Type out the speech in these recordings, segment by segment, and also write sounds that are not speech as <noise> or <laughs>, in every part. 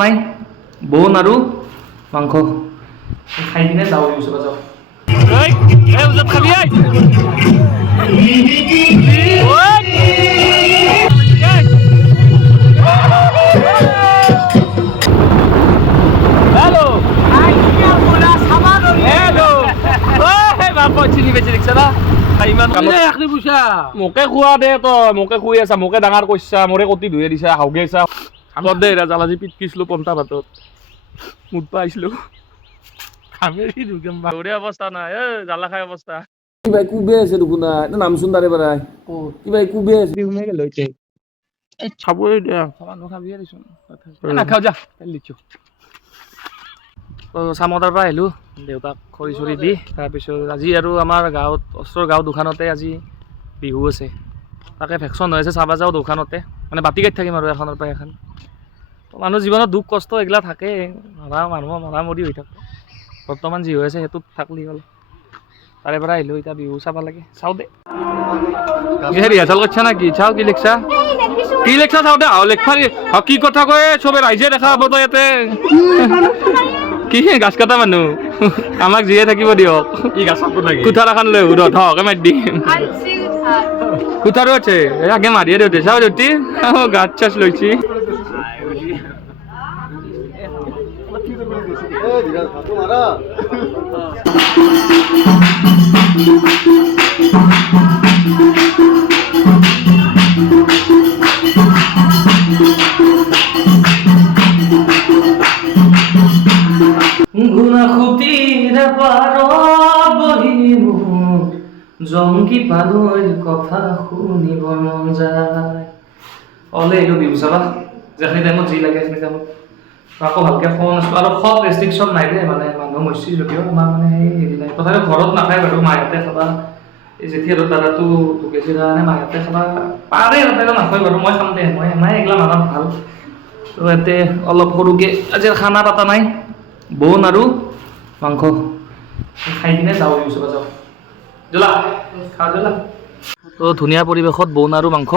নাই বন আৰু মাংস খাই কিনে যাব চিনি বেছি দেখিছা না পইচা। মোকে খোৱা দে তই মোকে খুৱাই আছা মোকে ডাঙৰ কৰিছা মোৰে কটি ধুয়ে দিছা হাউগেছা আগত দে ৰাজালাজি পিটকিছিলো পন্থা ভাতত। মুঠ পাইছিলো অৱস্থা নাই এ জ্বালা খাই অৱস্থা। কিবা কুবে আছে দেখোন না এটা নামচোন তাৰে পৰাই। কিবা কুবে আছে। বিহুনে গেল এতিয়া এই চাবই দিয়া। খাবানো খাবিয়ে দেচোন। নাখাওঁ যা তেল চামতাৰ পৰা আহিলোঁ। দেউতাক খৰি চৰি দি তাৰপিছত আজি আৰু আমাৰ গাঁৱত ওচৰৰ গাঁও দোকানতে আজি বিহু আছে। তাকে ভেকচন হৈ আছে চাবা যাওঁ দোকানতে। মানে বাতি কাটি থাকিম আৰু এখনৰ পৰা এখন। মানুহ জীৱনত দুখ কষ্ট এইগিলা থাকে মৰা মানুহৰ মৰা মৰি হৈ থাকে। বৰ্তমান যি হৈ আছে সেইটোত থাকলি হ'ল। তাৰে পৰা আহিলোঁ এতিয়া বিহু চাব লাগে। চাওঁ দে। কিহে ৰিহাৰ্চেল কৰিছা না কি চাওঁ কি লিখছা। কি লিখছা চাওঁ দে? দি কি কথা কয়? চবে ৰাইজে দেখা পাব তই ইয়াতে। কি গাছ কটা মানুহ? আমাক যিয়ে থাকিব দিয়ক। কুঠাৰ এখন লৈ আহো ৰ থকে মাৰি দিম। কুঠাৰো আছে? এ, আগে মাৰিয়ে দেউতে চাওঁ দেউতি গাছ চাছ লৈছি। গুণাসুতিৰ জংকি পানৈৰ কথা শুনিব মন যায়। অলে এইটো বিহু চাবা। যেখিনি টাইমত যি লাগে সেইখিনি টাইমত আকৌ ভালকৈ খোৱা নাছিলোঁ আৰু খোৱা ৰেষ্ট্ৰিকশ্যন নাই দেই মানে মানুহ মৰিছি যদিও আমাৰ মানে সেই হেৰি নাই। তথাপিও ঘৰত নাখায় বাৰু মাহঁতে খাবা। এই জেঠিয়াৰৰ দাদাটো ঢুকাইছিল কাৰণে মাহঁতে খাবা। পাৰে তাতে নাখায় বাৰু মই খাম দে। মই নাই এইগিলা মানত ভাল। তো ইয়াতে অলপ সৰুকৈ আজি খানা পাতা নাই। বোন আৰু মাংস। খাই কিনে যাওঁ ওচৰত যাওঁ। জ্বলা খা জ্বলা। তো ধুনীয়া পৰিৱেশত বোন আৰু মাংস।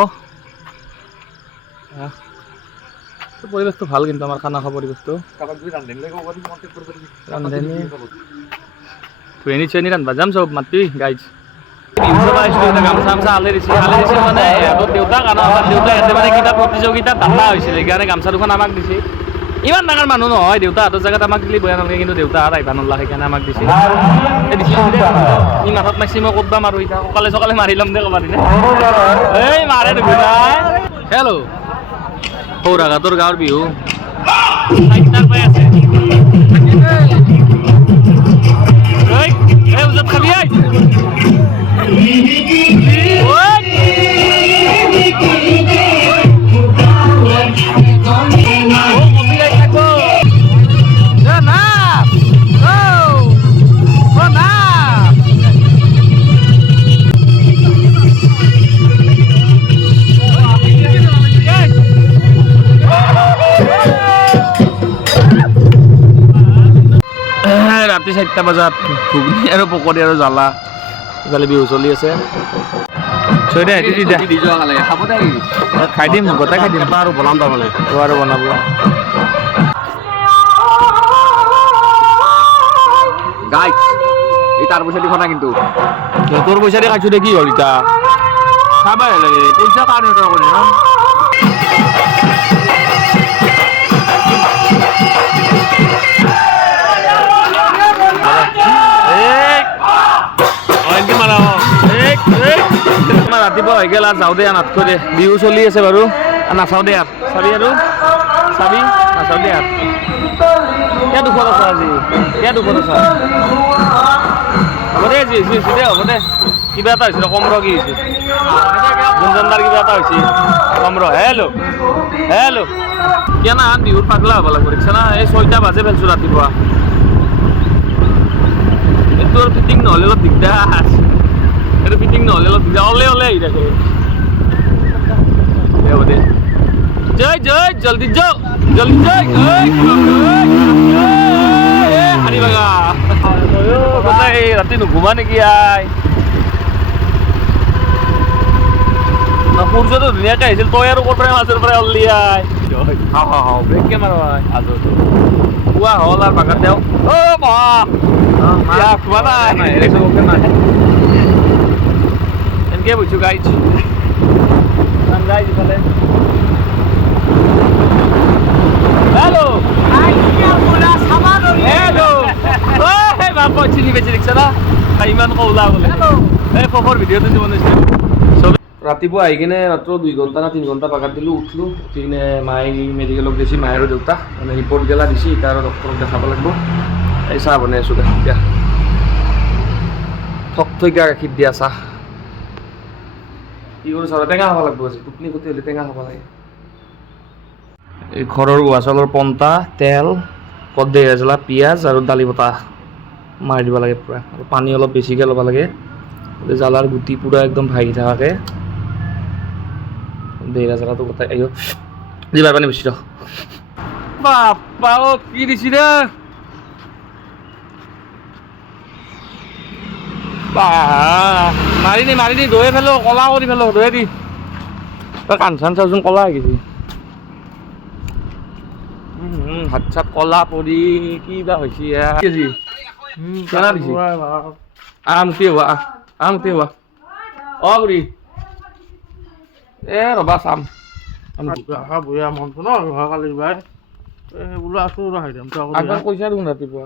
তো পৰিৱেশটো ভালো কিন্তু আমাৰ খানা খোৱা পৰিৱেশটো। ৰান্ধনী ধুৱেনি চুৱেনি ৰান্ধবা। যাম চব মাতি গাইজ। মানে দেউতাক আৰু আমাৰ দেউতাক ইয়াতে মানে কিবা প্ৰতিযোগিতাত ধান্দা হৈছিল সেইকাৰণে গামোচা দুখন আমাক দিছে। ইমান ডাঙৰ মানুহ নহয় দেউতাহঁতৰ জেগাত আমাক দিলে, বেয়া নালাগে, কিন্তু দেউতাহঁত আহিব নলা সেইকাৰণে আমাক দিছিল। ই মাথাত মাৰিছে মই ক'তবা মাৰোঁ এতিয়া সকালে চকালে মাৰি ল'ম দে, ক'বা এই, মাৰে হেল্ল' সৌৰাঘাটৰ গাঁৱৰ বিহু। খাবি চাৰিটা বজাত ঘুগনি আৰু পকৰি আৰু জ্বালা। ইফালে বিহু চলি আছে। খাই দিম গোটাই খাই দিম। আৰু বনাম তাৰমানে। আৰু বনাব। গাইছ এই তাৰ পইচা দি খনা কিন্তু। তোৰ পইচা দি খাইছো দে কি হ'ল এতিয়া খাবাই লাগে পইচা কাৰণে তই ৰাতিপুৱা হৈ গেল আৰু যাওঁ দে নাটকৈ দে। বিহু চলি আছে বাৰু। নাচাওঁ দে আৰু। চাবি আৰু। চাবি, নাচাওঁ দে আৰু। কিয় দুখত আছা আজি? কিয় দুখত আছা হ'ব দে, যি যি হৈছে দে, হ'ব দে। কিবা এটা হৈছে কম ৰ, কি হৈছে? গুঞ্জনদাৰ কিবা এটা হৈছে কম ৰ। হেল্ল' হেল্ল' কিয় না বিহুত পাগলা হ'ব লাগিব দেখিছা না। এই ছয়টা বাজে ফেলছোঁ ৰাতিপুৱা। এইটো ফিটিং নহ'লে অলপ দিগদাৰ। আহি থাকে দে হ'ব দে জয় জয় জলদি যাও জলদি জয় হাৰি বাগা এই ৰাতি নুঘুমা নেকি আই? না সূৰ্যটো ধুনীয়াকৈ আহিছিল তই আৰু ক'ৰ পৰাই মাজৰ পৰাই উলিয়াই হাও হাও হাও ব্ৰেক কে মাৰ আজো পুৱা হ'ল আৰু বাগাত দেও অ' ইয়া খোৱা নাই। এনেকৈ বুজিছোঁ গাইজ গাইজ ঐ বাপ চিনি পাইছে দেখিছা না? ইমান কৌলা বোলে। এই ফফৰ ভিডিঅ'টো যে বনাইছিলোঁ ৰাতিপুৱা আহি কিনে মাত্ৰ দুই ঘণ্টা না তিনি ঘণ্টা পাকাত দিলোঁ উঠলোঁ উঠি কিনে মায়ে মেডিকেলত গৈছে মায়ে আৰু দেউতা। মানে ৰিপৰ্ট গেলা দিছে এতিয়া আৰু ডক্টৰক দেখাব লাগিব। এই চাহ বনাই আছোঁ দে এতিয়া। থক থৈকা গাখীৰ দিয়া চাহ। কি কৰোঁ চাহ টেঙা খাব লাগিব আজি টোপনি ক্ষতি হ'লে টেঙা খাব লাগে। এই ঘৰৰ উহা চাউলৰ পন্তা তেল কদ্দে এজলা পিঁয়াজ আৰু দালি বটা মাৰি দিব লাগে পূৰা। আৰু পানী অলপ বেছিকৈ ল'ব লাগে। জ্বালাৰ গুটি পূৰা একদম ভাগি থকাকৈ। দেৰা জেগাটো গোটাই আহিব দিবা পানী বেছি ৰ। বাপ্পা অ কি দিছি দে মাৰি নি মাৰি নি দৈ ফেলো কলা কৰি ফেলো দৈ দি। তই কাণ চান চাওচোন কলা হৈ গৈছে। হাত চাত কলা পৰি কি বা হৈছে এয়া? কেজি কেনা দিছে আম কি হোৱা আম কি হোৱা অ বুঢ়ী এ ৰবা চাম। আম মনটো ন অহাকালি বাই। বোলো আছো ৰ কৈছা দেখোন ৰাতিপুৱা।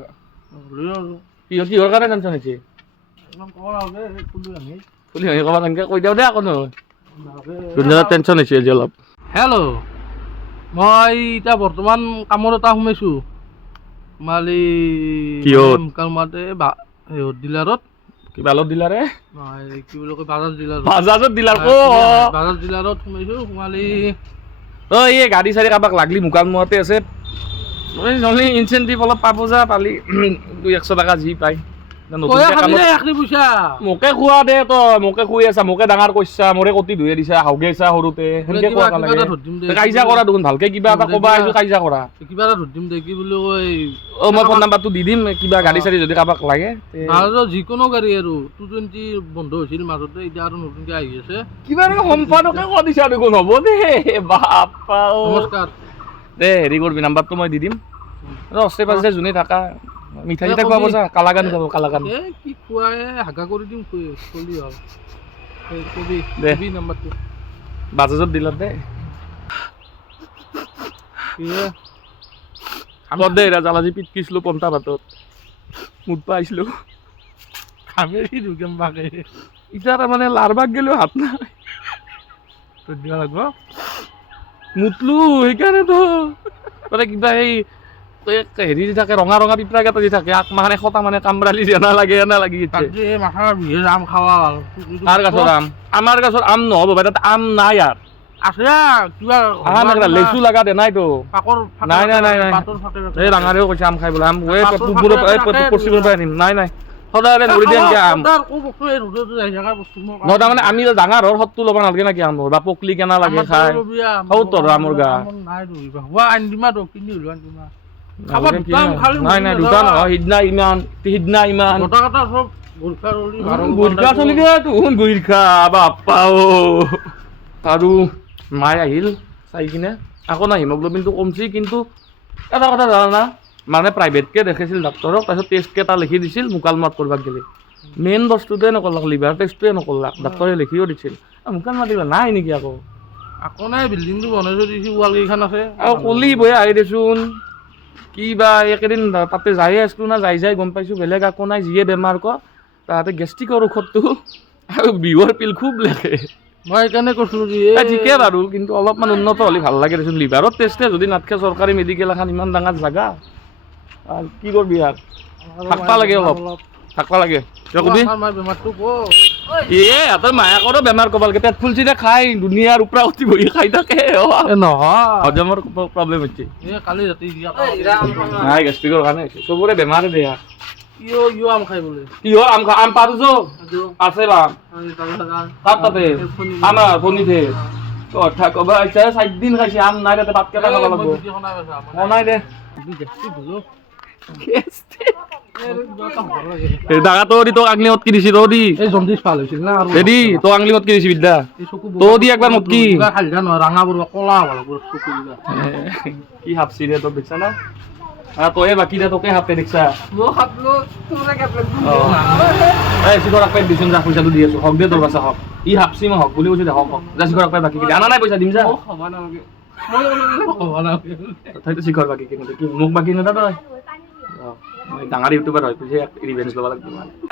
কিহৰ কিহৰ কাৰণে টেনশ্যন হৈছে? ফুলি হৈ ক'বা তেনেকৈ কৈ দিওঁ দে আকৌ নহয়। দুনিয়াত টেনশ্যন হৈছে আজি অলপ। হেল্ল' মই এতিয়া বৰ্তমান কামত এটা সোমাইছোঁ। মালি কালমাতে ডিলাৰত। কিবা অলপ দিলা ৰে এই কি বুলি কয় বাজাজ ডিলাৰত। বাজাজত দিলাৰ কো বাজাজ ডিলাৰত সোমাইছোঁ সোমালি। অ এই গাড়ী চাড়ী কাৰোবাক লাগলি মোকাল মোৱাতে আছে। ইনচেণ্টিভ অলপ পাব যা পালি। দুই একশ টকা যি পায়। মোকে খোৱা দে তই মোকে খুৱাই আছা মোকে ডাঙৰ কৰিছা মোৰে কটি ধুয়ে দিছা হাউগেছা সৰুতে সেনেকে কোৱা লাগে। কাজিয়া কৰা দেখোন ভালকে কিবা এটা ক'বা আহিছো কাজিয়া কৰা। কিবা এটা ধৰিম দে কি বুলি কয় অ মই ফোন নাম্বাৰটো দি দিম কিবা গাড়ী চাড়ী যদি কাৰোবাক লাগে আৰু যিকোনো গাড়ী আৰু টু টুৱেণ্টি বন্ধ হৈছিল মাজতে এতিয়া আৰু নতুনকৈ আহি আছে। কিবা এনেকে সম্পাদকে কৈ দিছা দেখোন হ'ব দে বাপা। নমস্কাৰ। দে হেৰি কৰিবি নাম্বাৰটো মই দি দিম। অস্তে পাছে যোনে থাকা। মিঠাই চিঠাই খুৱাব এ কি খুৱাই হাগা কৰি দিম কলি হ'ল কবি। কবি নাম্বাৰটো। বাজাজত দিলত দে? আগত দে ৰাজা আজি পিট কিছিলো পন্তা ভাতত। মুঠ পাইছিলো খামেৰি এতিয়া তাৰমানে লাৰবাগ গেলেও হাত নাই। তোৰ দিব লাগিব। মুতলো সেইকাৰণেতো। মানে কিবা সেই এই হেৰি থাকে ৰঙা ৰঙা পিপৰা কেইটা দি থাকে আক মানে এশটা মানে কামৰালি এনে লাগি মাথাৰ বিহে আম খাৱা কাৰ আম? আমাৰ গছৰ আম নহ'ব ভাই তাত আম নাই একটা লেচু লগা দে নাইতো নাই, নাই, নাই, নাই। পাতৰ ফাকে ফাকে। এই ডাঙৰেও কৈছে আম খাই বোলে আম এই পশ্চিমৰ পৰা আনিম। নাই নাই। সদায় নৰি দিয়ে এনেকৈ আম? নহয় তাৰমানে ডাঙৰ হৰ সত্তু ল'ব নালাগে নেকি আম বা পকলি কেনা লাগে খাই। তাৰ ল'বি আম। সৌ তোৰ আমৰ গা। নাই দুটা। নহয় সিদিনা ইমান সিদিনা ইমান। গুৰখা চলি গুৰখা বাপ্পা অ আৰু মায়ে আহিল চাই কিনে। আকৌ না হিমগ্ল'বিনটো কমছি কিন্তু এটা কথা জানা মানে প্ৰাইভেটকৈ দেখাইছিল ডাক্তৰক তাৰপিছত টেষ্ট কেইটা লিখি দিছিল মোকাল মাত কৰিব গেলি। মেইন বস্তুটোৱে নকৰলাক লিভাৰ টেষ্টটোৱে নকৰলাক ডাক্তৰে লিখিও দিছিল। মোকাল মাতিব নাই নেকি আকৌ? আকৌ নাই বিল্ডিংটো বনাই থৈ দিছে ৱাল কেইখন আছে। আৰু কলি বহে আহি দেচোন। কি বা এইকেইদিন তাতে যাই আছিলোঁ না যাই যাই গম পাইছোঁ বেলেগ একো নাই যিয়ে বেমাৰ ক তাহাঁতে গেষ্ট্ৰিকৰ ঔষধটো আৰু বিহুৰ পিল খুব লাগে। মই সেইকাৰণে কৈছিলোঁ যে ঠিকে বাৰু কিন্তু অলপমান উন্নত হ'লে ভালো লাগে দেচোন লিভাৰৰ টেষ্টে যদি নাথাকে চৰকাৰী মেডিকেল এখন ইমান ডাঙৰ জাগা কি কৰবি আৰু? থাকবা লাগে অলপ। থাকবা লাগে। কবি? বেমাৰটো ক। এ সিহঁতৰ মায়াকৰো বেমাৰ ক'ব লাগে। পেট ফুলছি দে খাই দুনিয়াৰ ওপৰা উঠি বহি খাই থাকে। নহয়। হজমৰ প্ৰব্লেম হৈছে। কালি ৰাতি নাই গেষ্ট্ৰিকৰ কাৰণে চবৰে বেমাৰে দেয়া ইয়ো ইয়ো আম খাই বোলে? কি আম খা- আম পাৰোছ আছে বা? তাত? তাতে আমাৰ ফণিতে। কবা ইচ্ছা চাৰিদিন খাইছে আম নাই তাতে ভাত কেইটা খাব লাগব। নাই দে। দাগা তো দি আগলি মত কি দিছি তো দি। এই জণ্ডিছ ভালো হৈছিল না আৰু। ৰেডি তো আগলি মত কি দিছি বিদ্যা। তো দি একবাৰ মত কি হালধীয়া নহয় ৰঙা বোৰ কলা লাগিব চকু কি হাপছি রে তোক দেখছা না? আর তোয়ে বাকি দে তোকে হাপে দেখছা। মই খাবলো তোৰে কেপলে এই শিখৰ আকপাই দিছোন যা পইচাটো দি আছো। হক দে তোৰ বাছা হক ই হাপছি মই হক বুলি কৈছো দে হক হক যা শিখৰ আকপাই বাকী কিনি আনা নাই পইচা দিম যা। হ'ব নালাগে। মই হ'ব নালাগে। তথাপিতো শিখৰ বাকী কিনি কি মোক বাকী নেদা তই? মই ডাঙৰ ইউটিউবাৰ হয় পিছে ৰিভেঞ্জ ল'ব লাগিব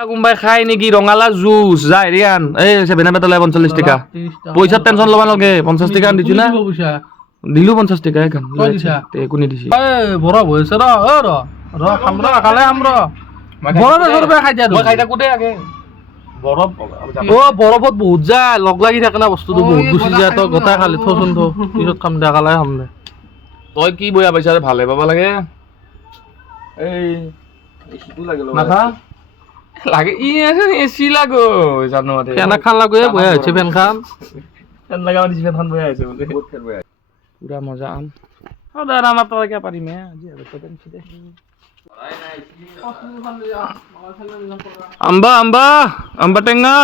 কোনোবাই খাই নেকি? ৰঙালা জুচ যা হেৰি আন। এই আপে তলাই পঞ্চল্লিছ টকা। পইচাৰ টেনশ্যন ল'ব নালাগে পঞ্চাছ টকা দিছো না। দিলো পঞ্চাছ টকা এখন তই দিছা? কোনে দিছে এই বৰফ হৈ ৰ ৰ। ৰ খাম ৰ খালে খাম ৰ। বৰফ এশ খাই দিয়া খাই থাকো দেই আগে। বৰফ অ বৰফত বহুত যায় লগ লাগি থাকে না বস্তুটো বহুত। গুচি যায় তই গোটাই খালি থচোন থ। পিছত খাম দে কালাই খাম দে। তই কি বয়া পাইছা ভালে পাব লাগে। এই লাগে ই আছে এচি লাগো জানো ফেন খান লাগো এ বয়া হৈছে ফেন খান ফেন লাগা দিছি ফেনখন বয়া আছে বোলে পুৰা মজা আম। সদায় আমাৰ তই কিয় পাৰিম হে আজি আৰু তই টেনচন দে। আম্বা আম্বা আম্বা টেঙা।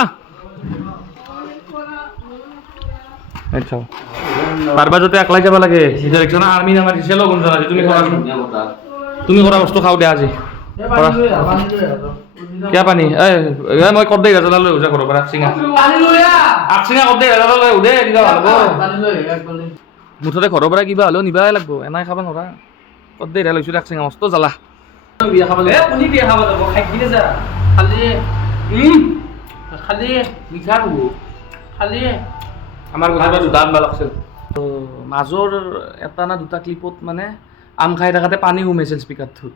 আচ্ছা যাতে একলাই যাব লাগে। নিজে দেখছ না আর্মি নামার দিছে লগন জানা তুমি করা তুমি করা বস্তু খাও দে আজি। কিয়া পানী? এ এ মই কত দেই লৈ উজা কৰিব পাৰা চিঙা আকচিঙা কত দেই ৰাজা লৈ উদে দিবা ভালো হ'ব মুঠতে ঘৰৰ পৰা কিবা হ'লেও নিবাই লাগব এনাই খাব নোৱাৰা। কত দেই লৈছো আকচিঙা মস্ত জ্বালা। বিয়া খাব এ কোনি বিয়া খাব যাব? খাই কিনে যা খালি উম খালি মিঠা হ'ব। খালি আমাৰ ঘৰত দুটা আনবা লাগছিল তো মাজৰ এটা না দুটা ক্লিপত মানে আম খাই থাকাতে পানী সোমাইছিল স্পীকাৰটোত।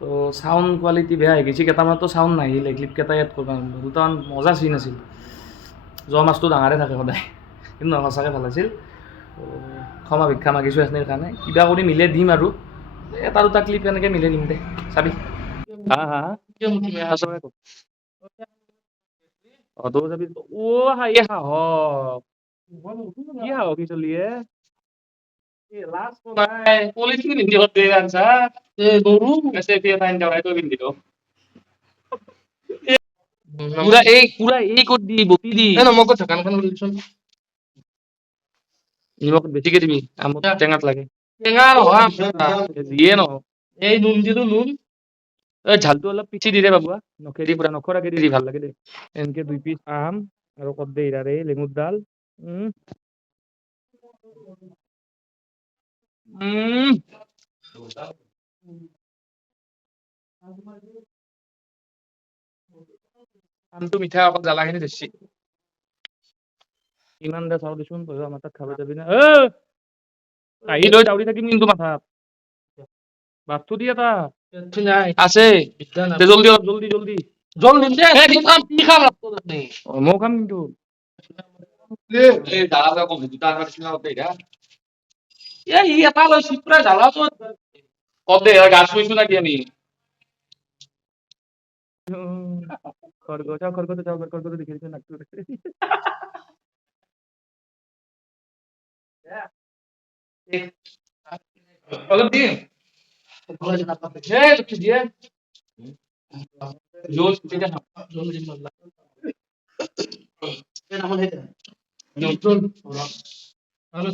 তো চাউণ্ড কোৱালিটি বেয়া হৈ গৈছে কেইটামানতো চাউণ্ড নাহিলে ক্লিপকেইটা এড কৰিব দুটামান মজা চিন আছিল। যোৱা মাছটো ডাঙৰে থাকে সদায়, কিন্তু সঁচাকৈ ভালো আছিল। ক্ষমা ভিক্ষা মাগিছোঁ এইখিনিৰ কাৰণে। কিবা কৰি মিলে দিম আৰু। এটা দুটা ক্লিপ এনেকৈ মিলে দিম দে। চাবি। হা হা অ তই যাবি অ হাই, হাঁহক। কি হাঁহক কি চলি এই এই ক'ত দি দি বেছিকে দিবি টেঙাত লাগে নহওক এই নুন দিলো নুন এই ঝালটো অলপ পিচি দি দে বাবুৱা নখেদি পুৰা নখৰাকে দি দি ভালো লাগে দে এনেকে দুই পিচ আম আৰু কত দে ইৰাৰে লেঙুৰ ডাল উম উম আমটো মিঠা অকল জ্বালাখিনি বেছি। ইমান দে চাওঁ দেচোন তই আমাৰ তাত খাব যাবি না। অ আহি লৈ দাউৰি থাকিম কিন্তু মাথাত। ভাতটো দি এটা। আছে। জলদি অলপ জলদি জলদি। জল নিম দে কি খাম কি খাম? অ, ময়ো খাম কিন্তু। এই ই এটা লৈছি পুৰা জ্বালাটো কত দে গাছ নাকি আমি খৰগোচা খৰগোচা যাও খৰগোচা দেখিছে নাকটো অলপ দি এই লক্ষী দিয়ে? জোল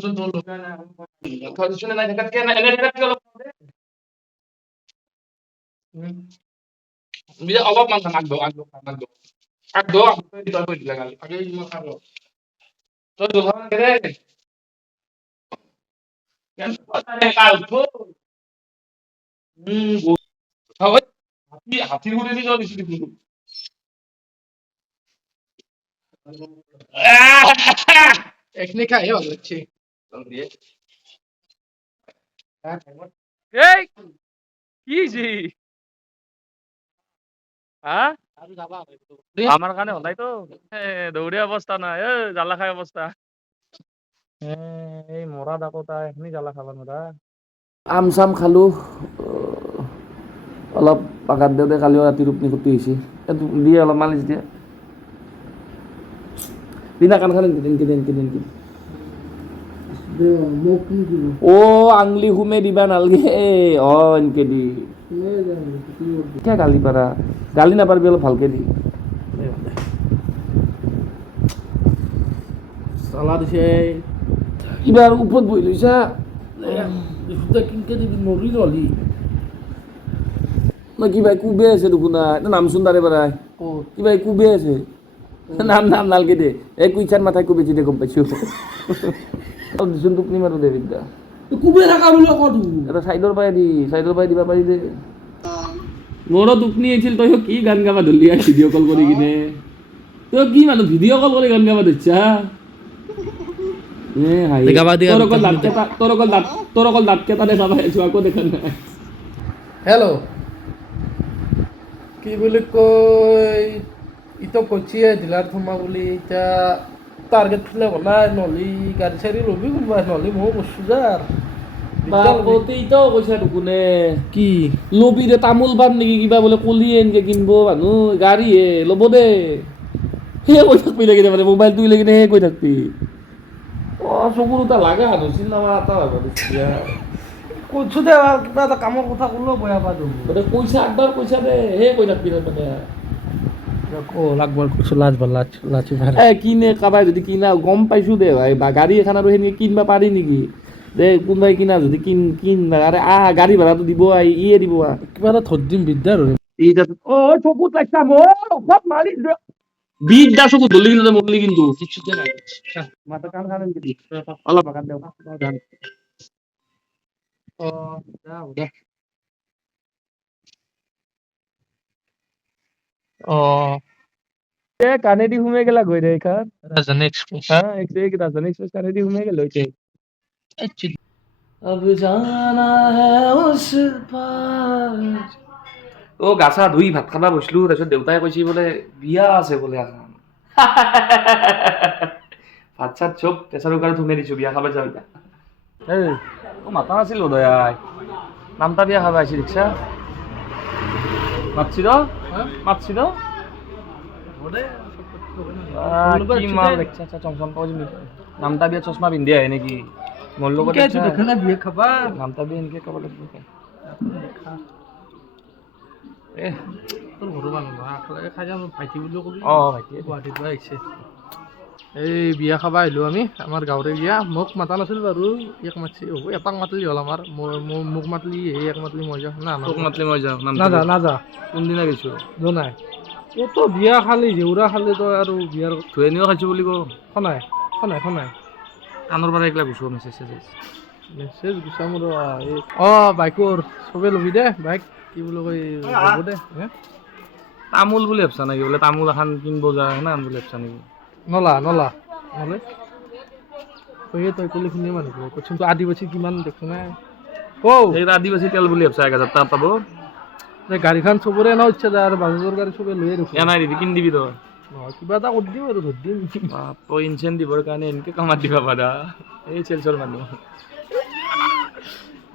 হয় হাতি হাতিৰ গুৰি দি যোৱা দিছিলি কিন্তু। এইখিনি খাই ভালো লাগছে এই কি জি? হা আমার কানে হলাই তো। দৌড়ে অবস্থা না এ জ্বালা খাই অবস্থা। এই মরা ডাকো তা এখনি জ্বালা খাবা নৰা আম চাম খালো অলপ পাকাত দেওঁতে কালিও ৰাতি ৰুপনি ক্ষতি হৈছে দিয়ে অলপ মালিচ দিয়ে। বিনা কাণ খালে কিদিন কিদিন কিদিন কিদিন ও আংলি হুমে দিবা নালগে অ এনকে দি কে গালি পাৰা গালি নাপাৰবি অলপ ভালকে দি চালা দিছে কিবাৰ ওপৰত বহি লৈছা কিনকে দিবি নৰি নলি না কিবা কুবে আছে দেখোন না এটা নাম চোন তাৰে পৰাই কিবা কুবে আছে নাম নাম নালগে দে। এই কুইচাৰ মাথাই কুবেছি দে গম পাইছো? দিচোন টোপনি মাৰো দে বিদ্যা। কুবে থাকা বুলি কতো এটা চাইডৰ পৰাই দি চাইডৰ পৰাই দিবা পাৰি দে। মোৰো টোপনি আহিছিল তই কি গান গাবা ধৰলি ভিডিঅ' কল কৰি কিনে? তই কি মানুহ ভিডিঅ' কল কৰি গান গাবা ধৰছা? এ হাই। গাবা দিয়া তোৰ অকল দাঁত কেইটা অকল দাঁত তোৰ অকল দাঁত কেইটা দেখা আছো আকৌ দেখা নাই। হেল্ল' কি বুলি কয়? ইটো কৈছিয়ে ডিলাৰ সোমা বুলি এতিয়া টাৰ্গেট ফিলে বনাই নহ'লে গাড়ী চাড়ী ল'বি কোনোবাই নহ'লে ময়ো কৈছোঁ যাৰ। বাপতেইতো কৈছা দেখোনে কি? লবি দে তামোল পাণ নেকি কিবা বোলে কলি এনেকে কিনিব মানুহ গাড়ী হে ল'ব দে। সেই কৈ থাকবি লাগি মানে মোবাইলটো লাগি সেই কৈ থাকবি। অ চকুৰ এটা লাগা হানো চিনেমা এটা তেতিয়া কৈছোঁ দে কিবা এটা কামৰ কথা ক'লেও বেয়া যাব। মানে পইচা একবাৰ পইচা দে সেই কৈ থাকবি তাৰমানে। অ' লাগবাৰ কৈছোঁ লাজ ভালো লাজ লাজ এ কিনে কাবাই যদি কিনা গম পাইছো দে ভাই বা গাড়ী এখন আৰু সেনেকে কিনবা পাৰি নেকি? দে কোনোবাই কিনা যদি কিন কিন আৰে আহ গাড়ী ভাড়াটো দিব আহি ইয়ে দিব কিবা এটা ধৰ দিম বিদ্যাৰ ও চকুত লাগছা মোৰ সব মাৰি বিদ্যা চকুত ধরলি কিন্তু মরলি কিন্তু কিচ্ছুতে নাই। মাথা কান কান অলপ বাগান দেও বাগান অ' যা হ'ব দে অ' এ কানেদি ঘুমে গেলা গই রে খান ৰাজধানী এক্সপ্ৰেছ হ্যাঁ এক से एक राजधानी एक्सप्रेस कानेदी घूमे गेलो चे अब जाना है उस पार অ গাছা ধুই ভাত খাবা বসলো তাৰপিছত দেউতাই কৈছে বোলে বিয়া আছে বোলে এখন <laughs> ভাত চাত চব প্ৰেচাৰ কুকাৰত ধুমে দিছো বিয়া খাবা যাওঁ এতিয়া এই অ মাতা নাছিল দয়াই নামটা বিয়া খাবা আহিছে ৰিক্সা মাতছি ৰ মাতছি ৰ কি মাল দেখছা? আচ্ছা চমচম নামটা বিয়া চশমা পিন্ধি আহে নেকি? মোৰ লগত? বিয়া খাবা নামটা বিয়ে এনেকে ক'ব লাগিব। এ মানুহ নহয় খাই যাম ভাইটি বুলিও ক'বি। অ ভাইটি। গুৱাহাটীৰ পৰা আহিছে এই বিয়া খাব আহিলোঁ আমি আমাৰ গাঁৱৰে বিয়া। মোক মাতা নাছিল বাৰু ইয়াক মাতছি হ'ব এটাক মাতলি হ'ল আমাৰ। মোক মাতলি এই এক মাতলি মই যাওঁ। না তোক মাতলি মই যাওঁ নাযা নাযা কোনদিনা গৈছো? জনাই ক'তো বিয়া খালি জেউৰা খালি তই আৰু বিয়াৰ ধুৱেনিও খাইছো বুলি কওঁ। খনাই খনাই খনাই কাণৰ পৰা এইগিলা গুচো মেছেজ চেছেজ মেছেজ গুচা মোৰ এই অঁ বাইকৰ চবেই ল'বি দে বাইক। কি বুলি কয় হ'ব দে? তামোল বুলি ভাবছা নেকি বোলে? তামোল এখন কিনিব যায় সেনেহান বুলি ভাবছা নেকি? নলা নলা নহ'লে তই তই ক'লে শুনি মানুহ কৈছোন তই আদিবাসী কিমান দেখছ নাই অ' সেইকেইটা আদিবাসী তেল বুলি এক হাজাৰ টকা পাব। এই গাড়ীখন চবৰে এনে ইচ্ছা যায় আৰু বাজাজৰ গাড়ী চবে লৈয়ে দেখোন এ নাই দিবি কিন দিবি নহয় কিবা এটা কৰি দিম আৰু ধৰি দিম। বাপ, তই ইনচেণ্টিভৰ কাৰণে এনেকে কামাত দিবা পাৰা। এই চেলচৰ মানুহ।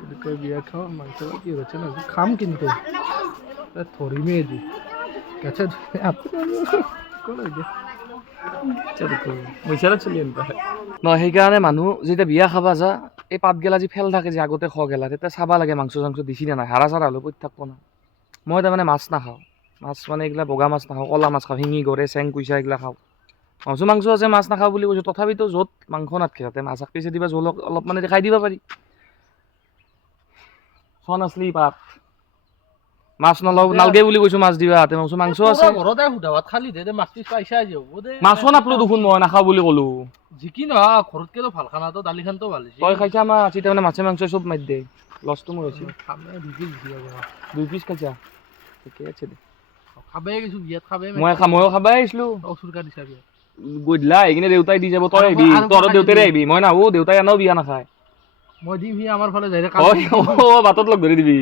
এনেকৈ বিয়া খাওঁ মাংস কি হচ্ছে না খাম কিন্তু। এ ধৰিমেই আজি গেছে পইচাৰে নহয় সেইকাৰণে মানুহ যেতিয়া বিয়া খাবা যা, এই পাত গেলা যি ফেল থাকে যে আগতে খ গেলা, তেতিয়া চাবা লাগে মাংস চাংস দিছি নে নাই, হাৰা চাৰা হ'লেও পৰি থাকিব না। মই তাৰমানে মাছ নাখাওঁ। মাছ মানে এইগিলা বগা মাছ নাখাওঁ, ক'লা মাছ খাওঁ, শিঙি, গৰে, চেং, কুইচা এইগিলা খাওঁ। মাংস মাংস আছে, মাছ নাখাওঁ বুলি কৈছোঁ, তথাপিতো য'ত মাংস নাথাকে তাতে মাছ পিছে দিবা, জোল অলপ মানে দেখাই দিব পাৰি। চোৱা নাচলি পাত। মাছ নলওঁ নালগে বুলি কৈছোঁ মাছ দিবা তাতে মাংস মাংস আছে। ঘৰতে সুধা ভাত খালি দে মাছ পিছ পাইছা হ'ব দে। মাছো নাপলো দেখোন মই নাখাওঁ বুলি ক'লো। জিকি নহয় ঘৰতকেতো ভালো খানাটো দালি খানটো ভালো তই খাইছা মা আজি তাৰমানে মাছে মাংস চব মাৰি দে লছটো মোৰ হৈছে। দুই পিচ খাইছা? ঠিকে আছে দে। খাবে কিছু বিয়াত খাবে মই ময়ো খাবাই আহিছিলোঁ। অচুৰকা দিছা বিয়াত গধূলা আহি কিনে দেউতাই দি যাব তই আহিবি। তহঁতৰ দেউতাৰে। আহিবি। মই নাহো দেউতাই আনাও বিয়া নাখায়। মই দিম সি আমাৰ ফালে যাই বাটত লগ ধৰি দিবি।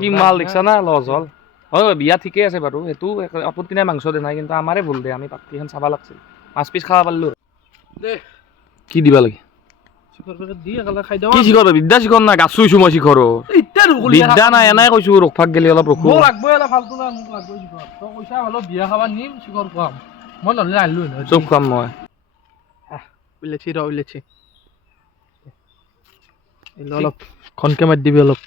কি মাল দেখিছা না? লজ হ'ল। হয় বিয়া ঠিকে আছে বাৰু। সেইটো আপত্তি নাই মাংস দে নাই কিন্তু আমাৰে ভুল দে আমি পাতকেইখন চাব লাগছিল। মাছ পিচ খাব পাৰিলোঁ। দে। কি দিবা লাগে? চিকৰ অলপ ঘনকে মাৰি দিবি অলপ।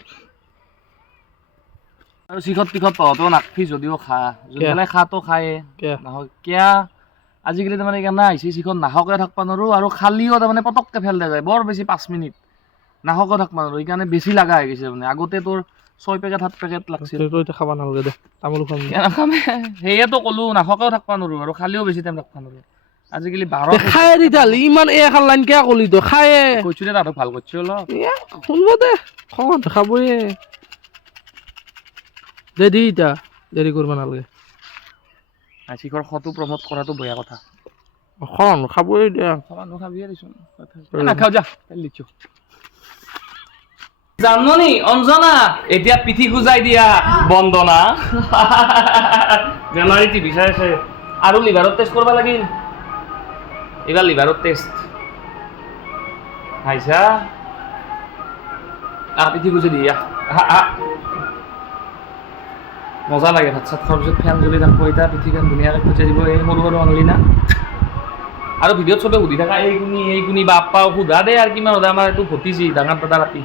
আৰু শিখত তীখত তহঁতেও নাখবি যদিও খা। যোনফালে খাতো খায়ে। নহয় কিয়া? আজিকালি তাৰমানে কেনে আহিছে চিখন নাহকে থাকবা নোৱাৰোঁ আৰু খালিও তাৰমানে পটককে ফেল দিয়া যায় বৰ বেছি পাঁচ মিনিট। নাহকে থাকবা নোৱাৰোঁ সেইকাৰণে বেছি লগা হৈ গৈছে মানে আগতে তোৰ ছয় পেকেট সাত পেকেট লাগছিল। খাব নালাগে দে তামোল খাম সেয়েতো ক'লো নাহকেও থাকবা নোৱাৰোঁ আৰু খালিও বেছি টাইম থাকবা নোৱাৰোঁ। আজিকালি বাৰ খায়ে তেতিয়াহ'লে ইমান এই এখন লাইন কিয় ক'লি তই খায়ে। কৈছোঁ দে তাহাঁতক ভালো কৰিছোঁ অলপ এ, শুনব দে খঙত খাবয়ে দে দি এতিয়া দেৰি কৰিব নালাগে। শিখৰ খটো প্ৰমোট কৰাটো বেয়া কথা। খন খাবই দিয়া। খাবা খাবিয়ে দেচোন নাখাওঁ যা তেল দিছোঁ। অঞ্জনা এতিয়া পিঠি খুজাই দিয়া বন্দনা। <laughs> বেমাৰী টিভি চাই আছে। আৰু লিভাৰত টেষ্ট কৰিব লাগিল। এইবাৰ লিভাৰত টেষ্ট খাইছা আহ পিঠি খুজি দিয়া। মজা লাগে ভাত চাত খোৱাৰ পিছত ফেন জ্বলি থাকিব এতিয়া পিঠিখন ধুনীয়াকৈ খুজাই দিব, এই সৰু সৰু আঙুলি না। আৰু ভিডিঅ'ত চবে সুধি থাকা, এই কোনি এই কোনি বাপ্পা সোধা দে, আৰু কিমান সোধা, আমাৰ এইটো ঘটিছি ডাঙৰ দাদা ৰাতি।